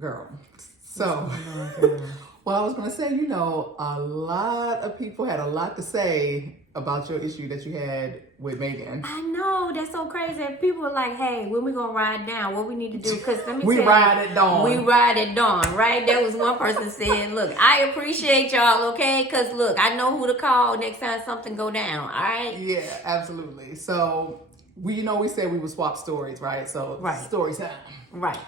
Girl. So, well, I was going to say, a lot of people had a lot to say about your issue that you had with Megan. I know, that's so crazy. People are like, hey, when we going to ride down? What we need to do? Because let me we tell ride you, at dawn. we ride at dawn, right? There was one person saying, look, I appreciate y'all, okay? Because, look, I know who to call next time something go down, all right? Yeah, absolutely. So, we said we would swap stories, right? So, Right. Story time. Right.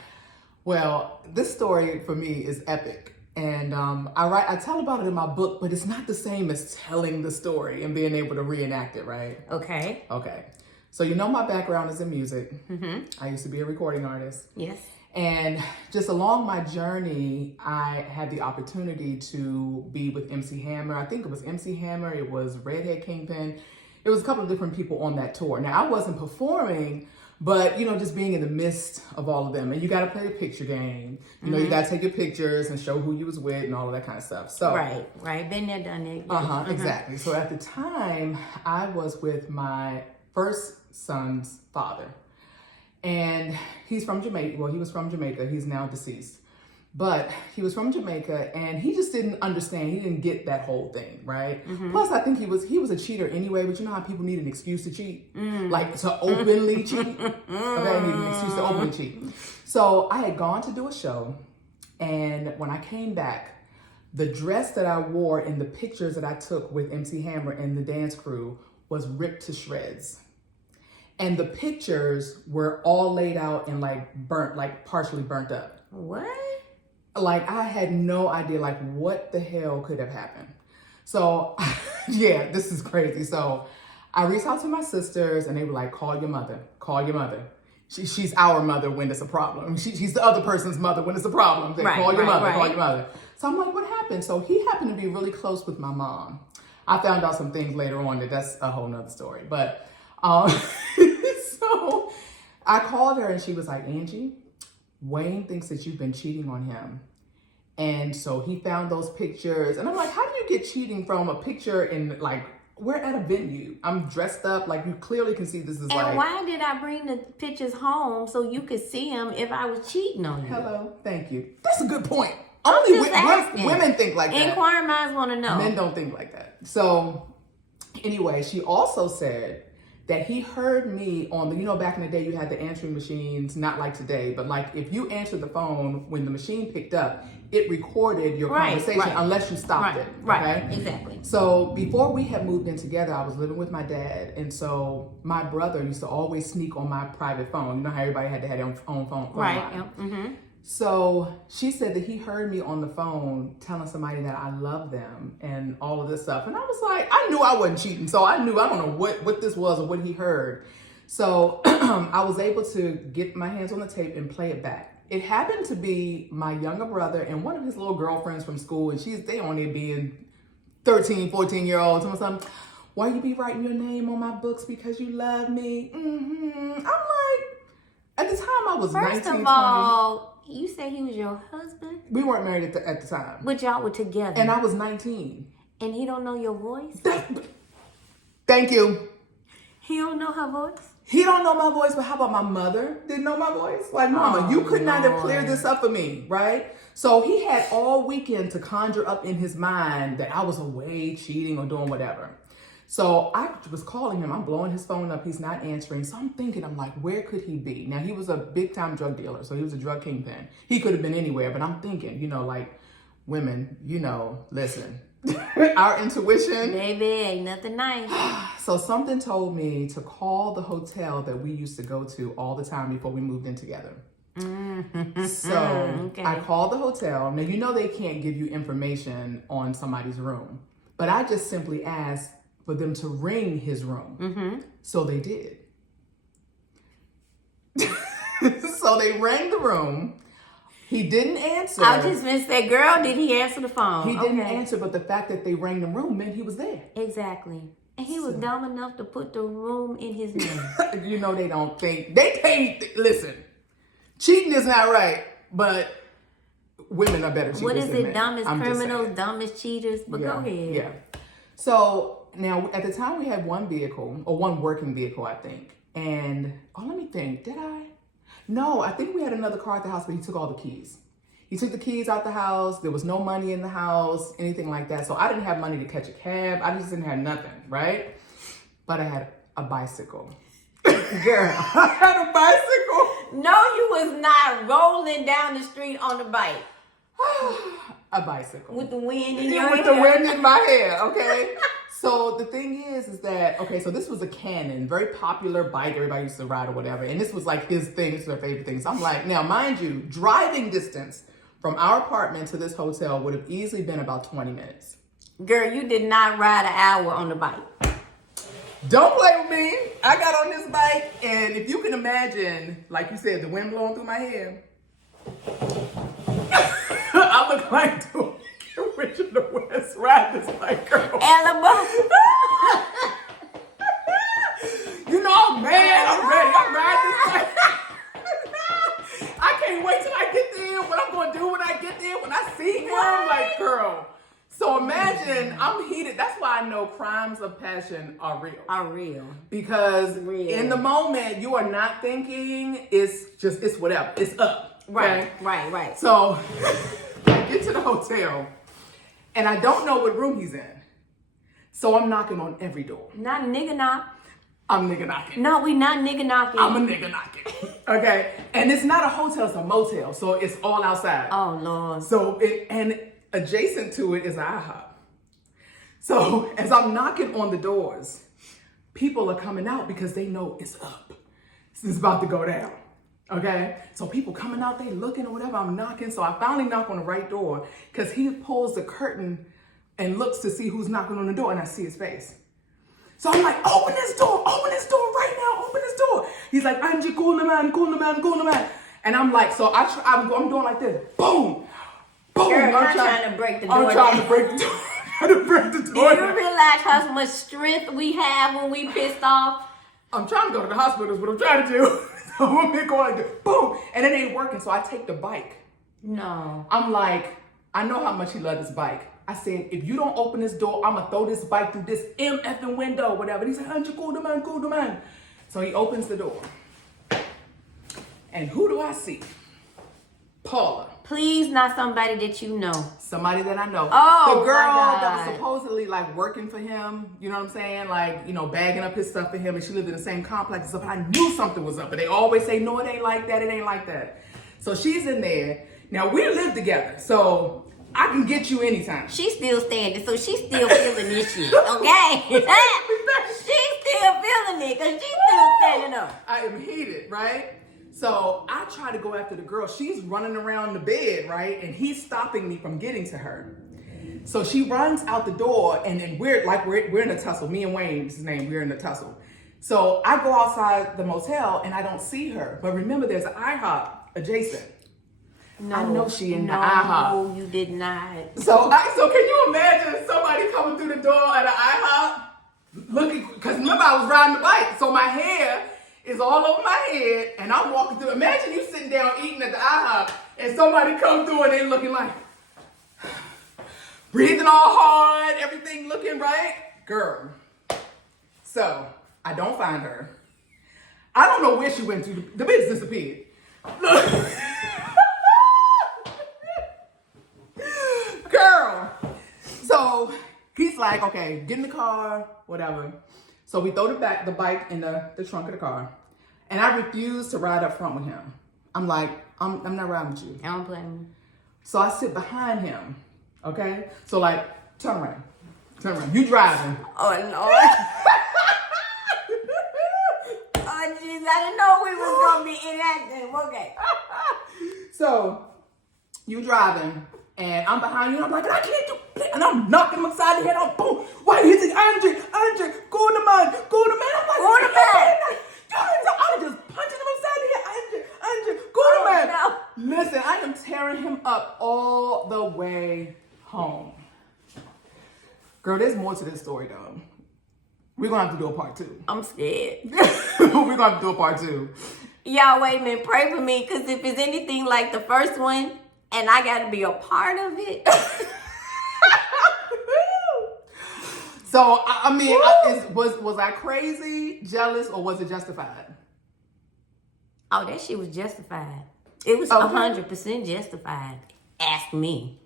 Well, this story for me is epic. And I tell about it in my book, but it's not the same as telling the story and being able to reenact it, right? Okay. Okay. So my background is in music. Mm-hmm. I used to be a recording artist. Yes. And just along my journey, I had the opportunity to be with MC Hammer. I think it was MC Hammer. It was Redhead Kingpin. It was a couple of different people on that tour. Now, I wasn't performing, but, just being in the midst of all of them. And you got to play the picture game. You got to take your pictures and show who you was with and all of that kind of stuff. So Right. Been there, done that. Exactly. So at the time, I was with my first son's father. And he's from Jamaica. Well, he was from Jamaica. He's now deceased. But he was from Jamaica, and he just didn't understand. He didn't get that whole thing, right? Mm-hmm. Plus, I think he was a cheater anyway. But you know how people need an excuse to cheat, like to openly cheat. Okay, I need an excuse to openly cheat. So I had gone to do a show, and when I came back, the dress that I wore in the pictures that I took with MC Hammer and the dance crew was ripped to shreds. And the pictures were all laid out and partially burnt up. What? Like, I had no idea, what the hell could have happened. So, yeah, this is crazy. So, I reached out to my sisters, and they were like, call your mother. She's our mother when it's a problem. She's the other person's mother when it's a problem. They call your mother. So, I'm like, what happened? So, he happened to be really close with my mom. I found out some things later on that's a whole nother story. But, so, I called her, and she was like, Angie, Wayne thinks that you've been cheating on him. And so he found those pictures. And I'm like, how do you get cheating from a picture in, we're at a venue. I'm dressed up. You clearly can see this is And why did I bring the pictures home so you could see them if I was cheating on you? Hello. Thank you. That's a good point. Only women think like that. Inquiring minds want to know. Men don't think like that. So anyway, she also said that he heard me on the, back in the day you had the answering machines, not like today, but if you answered the phone, when the machine picked up, it recorded your conversation unless you stopped it. Right, exactly. So before we had moved in together, I was living with my dad. And so my brother used to always sneak on my private phone. You know how everybody had to have their own phone right. line. So she said that he heard me on the phone telling somebody that I love them and all of this stuff. And I was like, I knew I wasn't cheating. So I don't know what this was or what he heard. So I was able to get my hands on the tape and play it back. It happened to be my younger brother and one of his little girlfriends from school. And they only being 13, 14-year-olds or something. Why you be writing your name on my books because you love me? I'm like, at the time I was 19, 20. First of all, you said he was your husband? We weren't married at the time. But y'all were together. And I was 19. And he don't know your voice? Thank you. He don't know her voice? He don't know my voice, but how about my mother didn't know my voice? Mama, you could not have cleared this up for me, right? So he had all weekend to conjure up in his mind that I was away cheating or doing whatever. So I was calling him. I'm blowing his phone up. He's not answering. So I'm like, where could he be? Now, he was a big-time drug dealer, so he was a drug kingpin. He could have been anywhere, but I'm thinking, women, listen. Our intuition. Baby, ain't nothing nice. So something told me to call the hotel that we used to go to all the time before we moved in together. So I called the hotel. Now, they can't give you information on somebody's room, but I just simply asked for them to ring his room. So they did. So they rang the room. He didn't answer. I just missed that. Girl, did he answer the phone? He didn't answer, but the fact that they rang the room meant he was there. Exactly. And he was dumb enough to put the room in his name. They don't think. They can't. Listen, cheating is not right, but women are better cheaters. What is than it? men. Dumbest criminals, dumbest cheaters? But go ahead. Yeah. So now at the time we had one working vehicle, I think. And let me think. Did I? No, I think we had another car at the house, but he took all the keys. He took the keys out the house. There was no money in the house, anything like that. So I didn't have money to catch a cab. I just didn't have nothing, right? But I had a bicycle. Girl, I had a bicycle. No, you was not rolling down the street on the bike. A bicycle. With the wind in your With hair. the wind in my hair, okay? So the thing is that, okay, so this was a Canon, very popular bike. Everybody used to ride or whatever. And this was like his thing, this was their favorite thing. So I'm like, now mind you, driving distance from our apartment to this hotel would have easily been about 20 minutes. Girl, you did not ride an hour on the bike. Don't play with me. I got on this bike, and if you can imagine, like you said, the wind blowing through my hair, I look like the Rich in the West ride this bike, girl. Alabama. You know, I'm mad. I'm ready. I'm riding this bike. I can't wait till I get there. What I'm going to do when I get there, when I see him, I'm like, girl. So imagine, I'm heated. That's why I know crimes of passion are real. Are real. Because in the moment, you are not thinking, it's whatever. It's up. Right, okay? right. So I get to the hotel, and I don't know what room he's in. So I'm knocking on every door. Not nigga knock. I'm nigga knocking. No, we not nigga knocking. I'm a nigga knocking. Okay? And it's not a hotel, it's a motel. So it's all outside. Oh, Lord. So and adjacent to it is an IHOP. So as I'm knocking on the doors, people are coming out because they know it's up. It's about to go down. Okay? So people coming out, they looking or whatever. I'm knocking. So I finally knock on the right door because he pulls the curtain and looks to see who's knocking on the door, and I see his face. So I'm like, open this door right now, open this door. He's like, Angie, call the man. And I'm like, so I'm doing like this, boom, boom. Girl, I'm trying to break the door. I'm trying to break the door. Do you realize how much strength we have when we pissed off? I'm trying to go to the hospital is what I'm trying to do. So I'm going like this, boom, and it ain't working. So I take the bike. No. I'm like, I know how much he loved this bike. I said, if you don't open this door, I'm going to throw this bike through this MFing window, whatever. And he said, Angie, call the man. So he opens the door. And who do I see? Paula. Please, not somebody that you know. Somebody that I know. Oh, the girl my God. that was supposedly like working for him, you know what I'm saying? Like, you know, bagging up his stuff for him, and she lived in the same complex and stuff. And I knew something was up, but they always say, no, it ain't like that. So she's in there. Now we live together, so I can get you anytime. She's still standing, so she's still feeling this shit, okay? She's still feeling it, because she's still standing up. I am heated, right? So I try to go after the girl. She's running around the bed, right? And he's stopping me from getting to her. So she runs out the door, and then we're in a tussle. Me and Wayne is his name. We're in a tussle. So I go outside the motel, and I don't see her. But remember, there's an IHOP adjacent. No, I know she in the IHOP. No, you did not. So can you imagine somebody coming through the door at an IHOP, looking? Because remember, I was riding the bike, so my hair is all over my head, and I'm walking through. Imagine you sitting down eating at the IHOP, and somebody come through and they looking like, breathing all hard, everything looking right. Girl. So I don't find her. I don't know where she went to. The bitch disappeared. Look. Girl. So he's like, okay, get in the car, whatever. So we throw the bike in the trunk of the car. And I refuse to ride up front with him. I'm like, I'm not riding with you. I don't blame you. So I sit behind him, okay? So like, turn around. You driving. Oh, Lord. Oh, jeez, I didn't know we was going to be inactive. Okay. So you driving, and I'm behind you, and I'm like, I can't do it. And I'm knocking him upside the head. I'm boom. Why? He's like, Andre, go to the man. I'm like, Go to the man. I'm just punching him upside the head. Andre, go to the man. No. Listen, I am tearing him up all the way home. Girl, there's more to this story, though. We're going to have to do a part 2. I'm scared. We're going to have to do a part 2. Y'all, wait a minute. Pray for me, because if it's anything like the first one, and I got to be a part of it. So, I mean, was I crazy, jealous, or was it justified? Oh, that shit was justified. It was Okay. 100% justified. ask me.